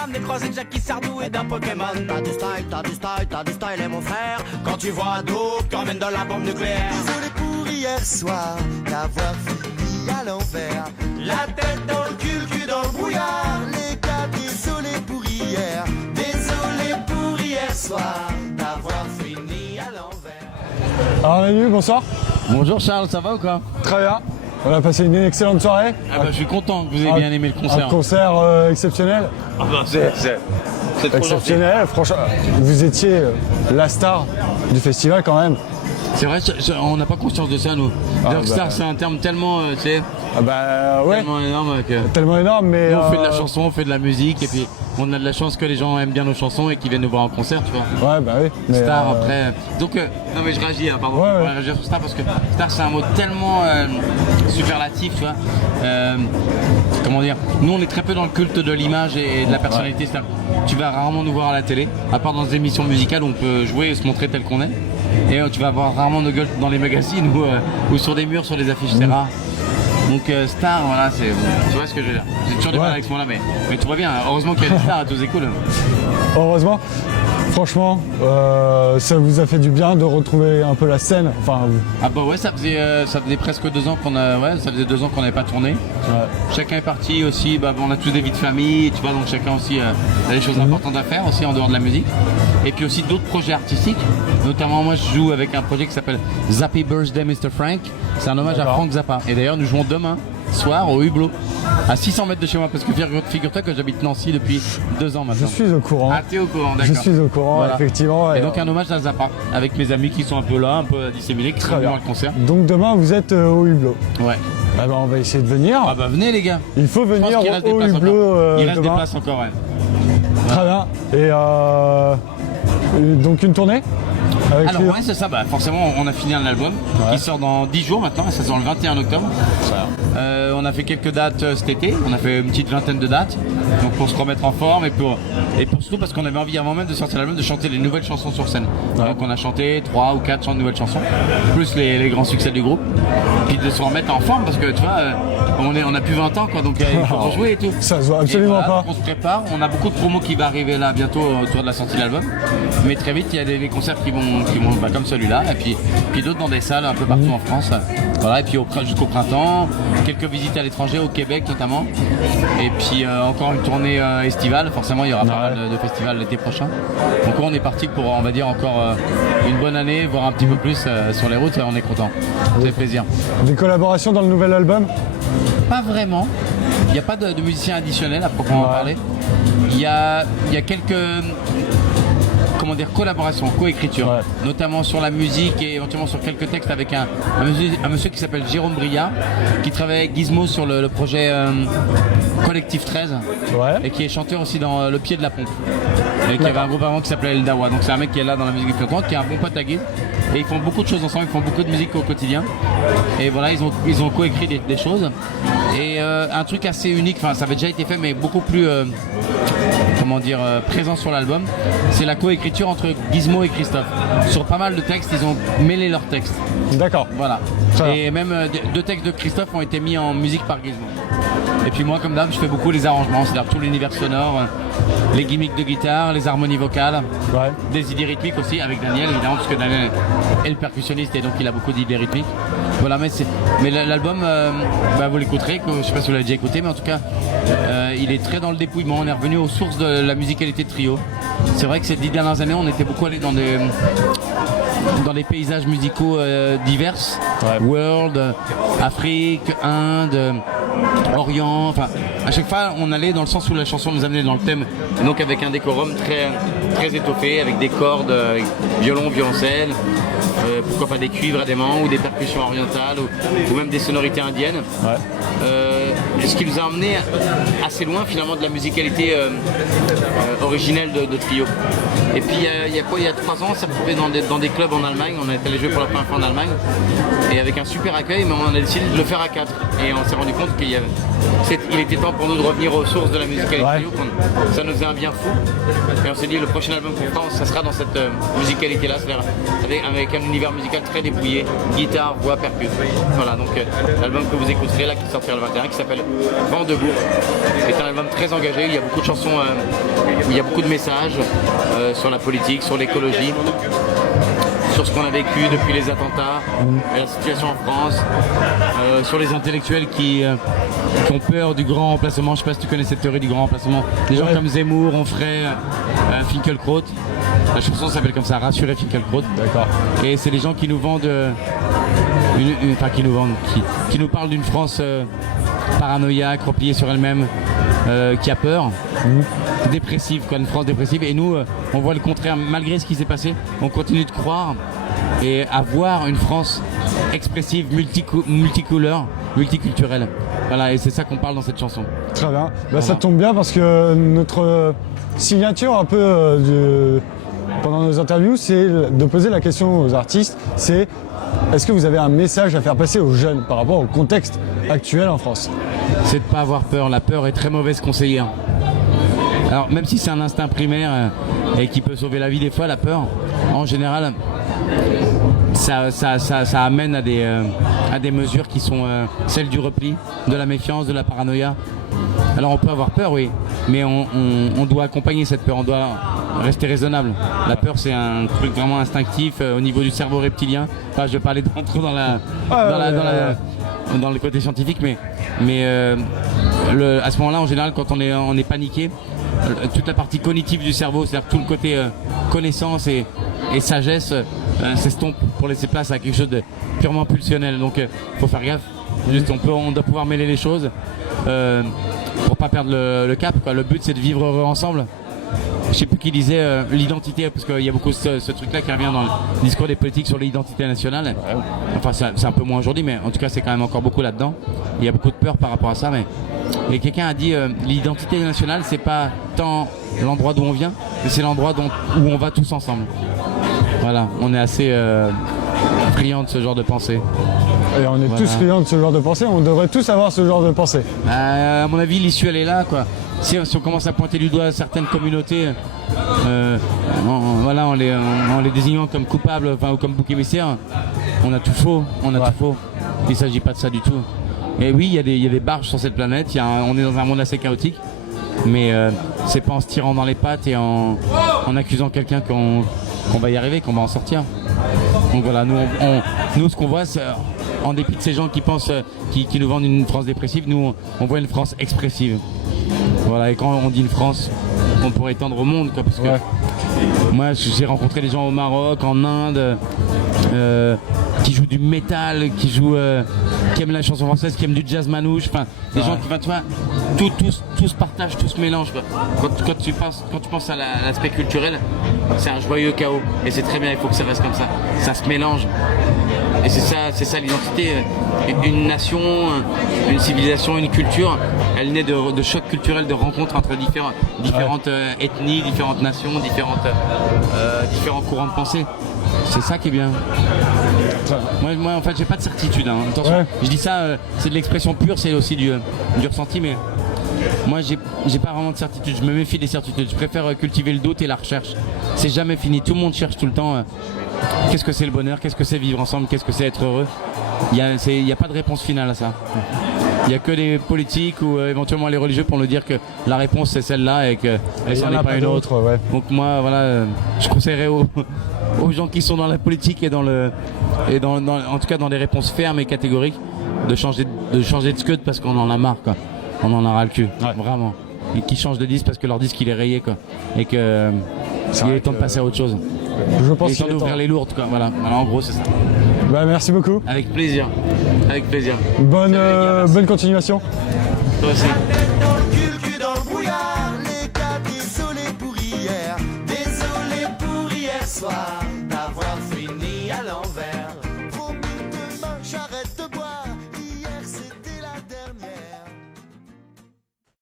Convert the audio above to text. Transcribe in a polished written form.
l'âme des croisés de Jackie Sardou et d'un Pokémon. T'as du style, t'as du style, t'as du style et mon frère. Quand tu vois un dos, t'emmènes de la bombe nucléaire. Désolé pour hier soir, d'avoir fini à l'envers. La tête dans le cul dans le brouillard. Les gars, désolé pour hier. Désolé pour hier soir, d'avoir fini à l'envers. Alors Manu, bonsoir. Bonjour Charles, ça va ou quoi? Très bien. On a passé une excellente soirée. Ah bah je suis content que vous ayez bien aimé le concert. Un concert exceptionnel. Ah bah c'est trop Exceptionnel, franchement. Vous étiez la star du festival quand même. C'est vrai, on n'a pas conscience de ça nous. Star c'est un terme tellement, tu sais, Ah bah ouais. tellement énorme que Tellement énorme, mais. nous, on fait de la chanson, on fait de la musique et puis on a de la chance que les gens aiment bien nos chansons et qu'ils viennent nous voir en concert, tu vois. Ouais, bah oui. Mais, Star après. Donc, non mais je réagis, hein, pardon. Ouais, ouais. Je réagir sur Star parce que Star c'est un mot tellement superlatif, tu vois. Comment dire? Nous on est très peu dans le culte de l'image et de la personnalité. Ouais. Tu vas rarement nous voir à la télé, à part dans des émissions musicales où on peut jouer et se montrer tel qu'on est. Et tu vas voir rarement nos gueules dans les magazines ou sur des murs, sur des affiches, c'est rare. Donc Star, voilà, c'est tu vois ce que je veux dire. J'ai toujours des mal avec ce mot-là, mais tout va bien. Heureusement qu'il y a des stars à tous les coups. Heureusement. Franchement, ça vous a fait du bien de retrouver un peu la scène. Enfin, ah bah ouais, ça faisait presque 2 ans qu'on ça faisait 2 ans qu'on n'avait pas tourné. Ouais. Chacun est parti aussi, bah, on a tous des vies de famille, tu vois, donc chacun aussi a des choses importantes à faire aussi en dehors de la musique. Et puis aussi d'autres projets artistiques. Notamment moi je joue avec un projet qui s'appelle Zappy Birthday Mr. Frank. C'est un hommage à Frank Zappa. Et d'ailleurs nous jouons demain soir au Hublot, à 600 mètres de chez moi, parce que figure-toi que j'habite Nancy depuis 2 ans maintenant. Je suis au courant. Ah, t'es au courant, d'accord. Je suis au courant, voilà. Effectivement. Et donc un hommage à Zappa, avec mes amis qui sont un peu là, un peu disséminés, qui sont venus voir le concert. Donc demain vous êtes au Hublot. Ouais. Ah bah on va essayer de venir. Ah bah venez les gars. Il faut venir au Hublot. Il reste des places encore, ouais. Très bien. Et donc une tournée alors ouais c'est ça, bah, forcément on a fini un album qui sort dans 10 jours maintenant, ça sort le 21 octobre. On a fait quelques dates cet été, on a fait une petite vingtaine de dates, donc pour se remettre en forme et pour surtout parce qu'on avait envie avant même de sortir l'album de chanter les nouvelles chansons sur scène. Donc on a chanté 3 ou 4 nouvelles chansons, plus les grands succès du groupe, puis de se remettre en forme parce que tu vois, on a plus 20 ans quoi, donc il faut rejouer et tout. Ça se voit absolument pas. On se prépare, on a beaucoup de promos qui va arriver là bientôt autour de la sortie de l'album, mais très vite il y a des concerts qui vont bah, comme celui-là et puis d'autres dans des salles un peu partout en France. Voilà, et puis jusqu'au printemps, quelques visites à l'étranger, au Québec notamment, et puis encore une tournée estivale. Forcément il y aura pas mal de festivals l'été prochain, donc on est parti pour on va dire encore une bonne année, voire un petit peu plus sur les routes. On est content, ça fait plaisir. Des collaborations dans le nouvel album? Pas vraiment, il n'y a pas de musiciens additionnels à proprement parler. Il y a quelques collaboration, coécriture, notamment sur la musique et éventuellement sur quelques textes avec un monsieur qui s'appelle Jérôme Bria, qui travaille avec Gizmo sur le projet Collectif 13 et qui est chanteur aussi dans Le Pied de la Pompe, et qui avait un groupe avant qui s'appelait El Dawa. Donc c'est un mec qui est là dans la musique flottante, qui est un bon pote à Giz, et ils font beaucoup de choses ensemble, ils font beaucoup de musique au quotidien, et voilà, ils ont coécrit des choses, et un truc assez unique, enfin ça avait déjà été fait mais beaucoup plus présent sur l'album, c'est la coécriture entre Gizmo et Christophe. Sur pas mal de textes, ils ont mêlé leurs textes. D'accord. Voilà. Et même 2 textes de Christophe ont été mis en musique par Gizmo. Et puis moi, comme d'hab, je fais beaucoup les arrangements, c'est-à-dire tout l'univers sonore, les gimmicks de guitare, les harmonies vocales, des idées rythmiques aussi, avec Daniel évidemment, parce que Daniel est le percussionniste et donc il a beaucoup d'idées rythmiques. Voilà, mais l'album, vous l'écouterez, je sais pas si vous l'avez déjà écouté, mais en tout cas, il est très dans le dépouillement. On est revenu aux sources de la musicalité de trio. C'est vrai que ces 10 dernières années, on était beaucoup allé dans des paysages musicaux divers, World, Afrique, Inde, Orient, enfin à chaque fois on allait dans le sens où la chanson nous amenait dans le thème, et donc avec un décorum très étoffé, avec des cordes, violon, violoncelle, pourquoi pas des cuivres à des mains ou des percussions orientales ou même des sonorités indiennes. Ce qui nous a emmené assez loin finalement de la musicalité originelle de trio. Et puis il y a 3 ans, on s'est retrouvés dans des clubs en Allemagne, on est allé jouer pour la première fois en Allemagne, et avec un super accueil, mais on a décidé de le faire à 4. Et on s'est rendu compte qu'il était temps pour nous de revenir aux sources de la musicalité trio, ça nous faisait un bien fou. Et on s'est dit le prochain album qu'on fera, ça sera dans cette musicalité-là, avec un univers musical très dépouillé, guitare, voix, percus. Voilà, donc l'album que vous écouterez là, qui sortira le 21, qui s'appelle Vent debout est un album très engagé. Il y a beaucoup de chansons, il y a beaucoup de messages sur la politique, sur l'écologie, sur ce qu'on a vécu depuis les attentats, et la situation en France, sur les intellectuels qui ont peur du grand remplacement. Je ne sais pas si tu connais cette théorie du grand remplacement. Des gens comme Zemmour, Onfray, Finkielkraut. La chanson s'appelle comme ça, Rassurer Finkielkraut. D'accord. Et c'est les gens qui nous vendent, qui nous parlent d'une France paranoïaque, repliée sur elle-même, qui a peur, dépressive, quoi, une France dépressive. Et nous, on voit le contraire. Malgré ce qui s'est passé, on continue de croire et à voir une France expressive, multicouleur, multiculturelle. Voilà, et c'est ça qu'on parle dans cette chanson. Très bien. Bah, ça tombe bien parce que notre signature un peu pendant nos interviews, c'est de poser la question aux artistes, c'est est-ce que vous avez un message à faire passer aux jeunes par rapport au contexte actuel en France? C'est de ne pas avoir peur. La peur est très mauvaise conseillère. Alors même si c'est un instinct primaire et qui peut sauver la vie des fois, la peur, en général, ça amène à des mesures qui sont celles du repli, de la méfiance, de la paranoïa. Alors on peut avoir peur, oui, mais on doit accompagner cette peur, on doit rester raisonnable. La peur, c'est un truc vraiment instinctif au niveau du cerveau reptilien. Enfin, je vais pas aller trop dans le côté scientifique, mais à ce moment-là, en général, quand on est paniqué, toute la partie cognitive du cerveau, c'est-à-dire tout le côté connaissance et sagesse, s'estompe pour laisser place à quelque chose de purement pulsionnel. Donc, faut faire gaffe. Juste, on doit pouvoir mêler les choses pour pas perdre le cap, quoi. Le but, c'est de vivre heureux ensemble. Je sais plus qui disait l'identité, parce qu'il y a beaucoup ce truc-là qui revient dans le discours des politiques sur l'identité nationale. Enfin, c'est un peu moins aujourd'hui, mais en tout cas, c'est quand même encore beaucoup là-dedans. Il y a beaucoup de peur par rapport à ça. Et quelqu'un a dit l'identité nationale, c'est pas tant l'endroit d'où on vient, mais c'est l'endroit où on va tous ensemble. Voilà, on est assez friands de ce genre de pensée. Et on est tous friands de ce genre de pensée, on devrait tous avoir ce genre de pensée. À mon avis, l'issue, elle est là, quoi. Si on commence à pointer du doigt certaines communautés, en les désignant comme coupables, ou comme boucs émissaires, on a tout faux. Tout faux. Il ne s'agit pas de ça du tout. Et oui, il y a des barges sur cette planète, on est dans un monde assez chaotique, mais c'est pas en se tirant dans les pattes et en accusant quelqu'un qu'on va y arriver, qu'on va en sortir. Donc voilà, nous ce qu'on voit, c'est, en dépit de ces gens qui pensent, qui nous vendent une France dépressive, nous on voit une France expressive. Voilà, et quand on dit une France, on pourrait étendre au monde, quoi, parce que moi j'ai rencontré des gens au Maroc, en Inde, qui jouent du métal, qui aiment la chanson française, qui aiment du jazz manouche, enfin des gens qui, tu vois, tout se partage, tout se mélange, quoi. Quand tu penses à l'aspect culturel, c'est un joyeux chaos, et c'est très bien, il faut que ça reste comme ça, ça se mélange. Et c'est ça l'identité. Une nation, une civilisation, une culture, elle naît de chocs culturels, de rencontres entre différentes ethnies, différentes nations, différents courants de pensée. C'est ça qui est bien. Moi en fait, j'ai pas de certitude. Attention, je dis ça, c'est de l'expression pure, c'est aussi du ressenti, mais moi j'ai pas vraiment de certitude. Je me méfie des certitudes. Je préfère cultiver le doute et la recherche. C'est jamais fini. Tout le monde cherche tout le temps. Qu'est-ce que c'est le bonheur? Qu'est-ce que c'est vivre ensemble? Qu'est-ce que c'est être heureux? Il n'y a pas de réponse finale à ça. Il n'y a que les politiques ou éventuellement les religieux pour nous dire que la réponse c'est celle-là et que ça n'est pas une autre. Donc moi, voilà, je conseillerais aux gens qui sont dans la politique et en tout cas dans des réponses fermes et catégoriques de changer de scud parce qu'on en a marre, quoi. On en a ras le cul, vraiment. Et qui changent de disque parce que leur disque il est rayé, quoi. Et que il est temps de passer à autre chose. Je pense qu'il est temps d'ouvrir les lourdes, quoi. Voilà, en gros c'est ça. Bah, merci beaucoup. Avec plaisir. Bonne continuation. Toi aussi. Dans le cul dans le brouillard, les gars, désolé pour hier. Désolé pour hier soir, d'avoir fini à l'envers.